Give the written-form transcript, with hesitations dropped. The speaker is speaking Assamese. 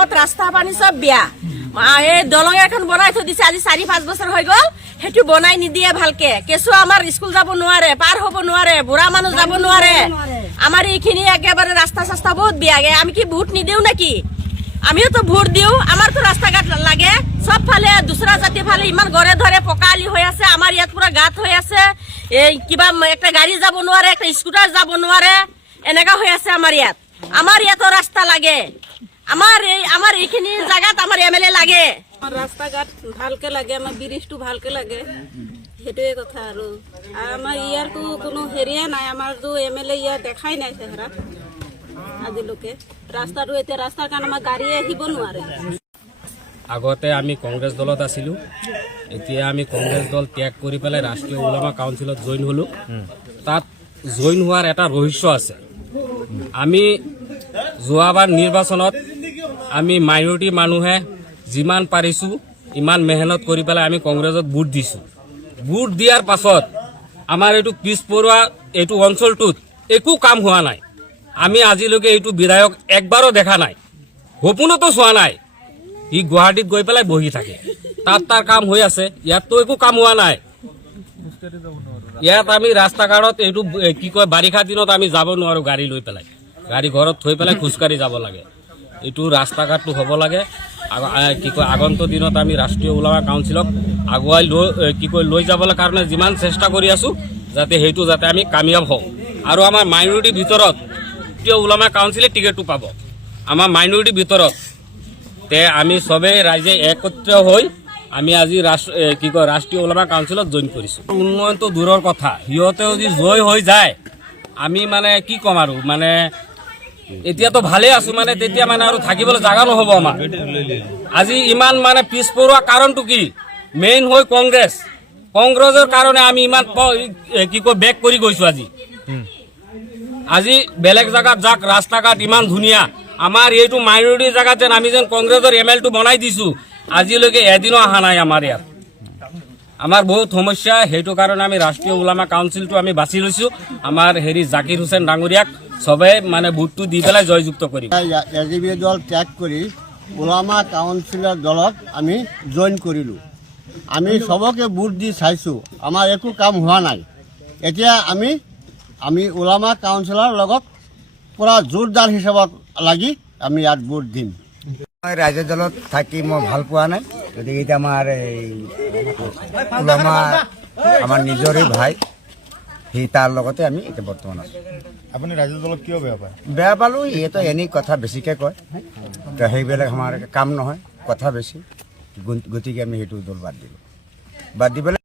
গাঁৱত ৰাস্তা পানী চব বেয়া। এই দলং এখন বনাই থৈ দিছে, আজি 4-5 বছৰ হৈ গ'ল, সেইটো বনাই নিদিয়ে ভালকে। কেঁচুৱা আমাৰ স্কুল যাব নোৱাৰে, পাৰ হ'ব নোৱাৰে, বুঢ়া মানুহ যাব নোৱাৰে। আমাৰ এইখিনি একেবাৰে ৰাস্তা চাস্তা বহুত বেয়া। আমি কি ভোট নিদিওঁ নেকি? আমিওতো ভোট দিওঁ, আমাৰতো ৰাস্তা ঘাট লাগে। সব ফালে দুসৰা জাতি ফালে ইমান ঘৰে ধৰে পকালি হৈ আছে। আমাৰ ইয়াত পুৰা গাঁত হৈ আছে, এই কিবা একটা গাড়ী যাব নোৱাৰে, একটা স্কুটাৰ যাব নোৱাৰে, এনেকা হৈ আছে আমাৰ ইয়াত। আমাৰ ইয়াতো ৰাস্তা লাগে, আমাৰ এইখিনি জায়গাত আমাৰ এমএলএ লাগে। আমাৰ ৰাস্তা ঘাট ভালকে লাগে, আমাৰ ব্ৰিজটো ভালকে লাগে, সেইটোৱে কথা। আৰু আমাৰ ইয়াৰতো কোনো হেৰিয়ে নাই, আমাৰ তো এমএলএ ইয়াৰ দেখাই নাই চেহেৰা আজিলৈকে। ৰাস্তাটো এতিয়া ৰাস্তাৰ কাৰণে আমাৰ গাড়ী আহিব নোৱাৰে। আগতে আমি কংগ্ৰেছ দলত আছিলোঁ, এতিয়া আমি কংগ্ৰেছ দল ত্যাগ কৰি পেলাই ৰাষ্ট্ৰীয় ওলামা কাউন্সিলত জইন হ'লোঁ। তাত জইন হোৱাৰ এটা ৰহস্য আছে। আমি যোৱাবাৰ নিৰ্বাচনত আমি মাইনৰিটি মানুহে যিমান পাৰিছোঁ ইমান মেহনত কৰি পেলাই আমি কংগ্ৰেছত ভোট দিছোঁ। ভোট দিয়াৰ পাছত আমাৰ এইটো পিছপৰুৱা এইটো অঞ্চলটোত একো কাম হোৱা নাই। আমি আজিলৈকে এইটো বিধায়ক একবাৰো দেখা নাই, সপোনতো চোৱা নাই। ই গুৱাহাটীত গৈ পেলাই বহি থাকে, তাত তাৰ কাম হৈ আছে, ইয়াততো একো কাম হোৱা নাই। ইয়াত আমি ৰাস্তা ঘাটত এইটো কি কয় বাৰিষা দিনত আমি যাব নোৱাৰোঁ, গাড়ী লৈ পেলাই, গাড়ী ঘৰত থৈ পেলাই খোজকাঢ়ি যাব লাগে। এইটো ৰাস্তা ঘাটটো হ'ব লাগে। কি কয় আগন্তুক দিনত আমি ৰাষ্ট্ৰীয় ওলামা কাউন্সিলক আগুৱাই লৈ যাবলৈ কাৰণে যিমান চেষ্টা কৰি আছোঁ, যাতে সেইটো যাতে আমি কামিয়াব হওঁ। আৰু আমাৰ মাইনৰিটিৰ ভিতৰত ৰাষ্ট্ৰীয় ওলামা কাউন্সিলে টিকেটটো পাব। আমাৰ মাইনৰিটিৰ ভিতৰত আমি চবেই ৰাইজে একত্ৰিত হৈ আমি আজি ৰাষ্ট্ৰীয় ওলামা কাউন্সিলত জইন কৰিছোঁ। উন্নয়নটো দূৰৰ কথা, সিহঁতেও যদি জয় হৈ যায় আমি মানে কি ক'ম আৰু, মানে এতিয়াতো ভালে আছোঁ, মানে তেতিয়া মানে আৰু থাকিবলৈ জাগা নহ'ব আমাৰ। আজি ইমান মানে পিছপৰোৱা কাৰণটো কি? মেইন হৈ কংগ্ৰেছৰ কাৰণে আমি ইমান বেক কৰি গৈছোঁ। আজি বেলেগ জেগাত যাক ৰাস্তা ঘাট ইমান ধুনীয়া, আমাৰ এইটো মাইনৰিটি জেগাত যেন আমি যেন কংগ্ৰেছৰ এমএলএটো বনাই দিছোঁ, আজিলৈকে এদিনো অহা নাই আমাৰ ইয়াত। আমাৰ বহুত সমস্যা, সেইটো কাৰণে আমি ৰাষ্ট্ৰীয় ওলামা কাউন্সিলটো আমি বাছি লৈছোঁ। আমাৰ জাকিৰ হুছেইন ডাঙৰীয়াক চবে মানে ভোটটো দি পেলাই জয়যুক্ত কৰিম। এজিবি দল ত্যাগ কৰি ওলামা কাউন্সিলৰ দলত আমি জইন কৰিলোঁ। আমি চবকে ভোট দি চাইছোঁ, আমাৰ একো কাম হোৱা নাই। এতিয়া আমি ওলামা কাউন্সিলৰ লগত পুৰা জোৰদাৰ হিচাপত লাগি আমি ইয়াত ভোট দিম। মই ৰাইজৰ দলত থাকি মই ভাল পোৱা নাই, গতিকে এতিয়া আমাৰ এই ওলামা আমাৰ নিজৰে ভাই, সি তাৰ লগতে আমি এতিয়া বৰ্তমান আছোঁ। আপুনি ৰাইজৰ দলত কিয় বেয়া পায়? বেয়া পালোঁ, ইহঁতে এনেই কথা বেছিকৈ কয়, তো সেইবিলাক আমাৰ কাম নহয়, কথা বেছি, গতিকে আমি সেইটো দল বাদ দিলোঁ।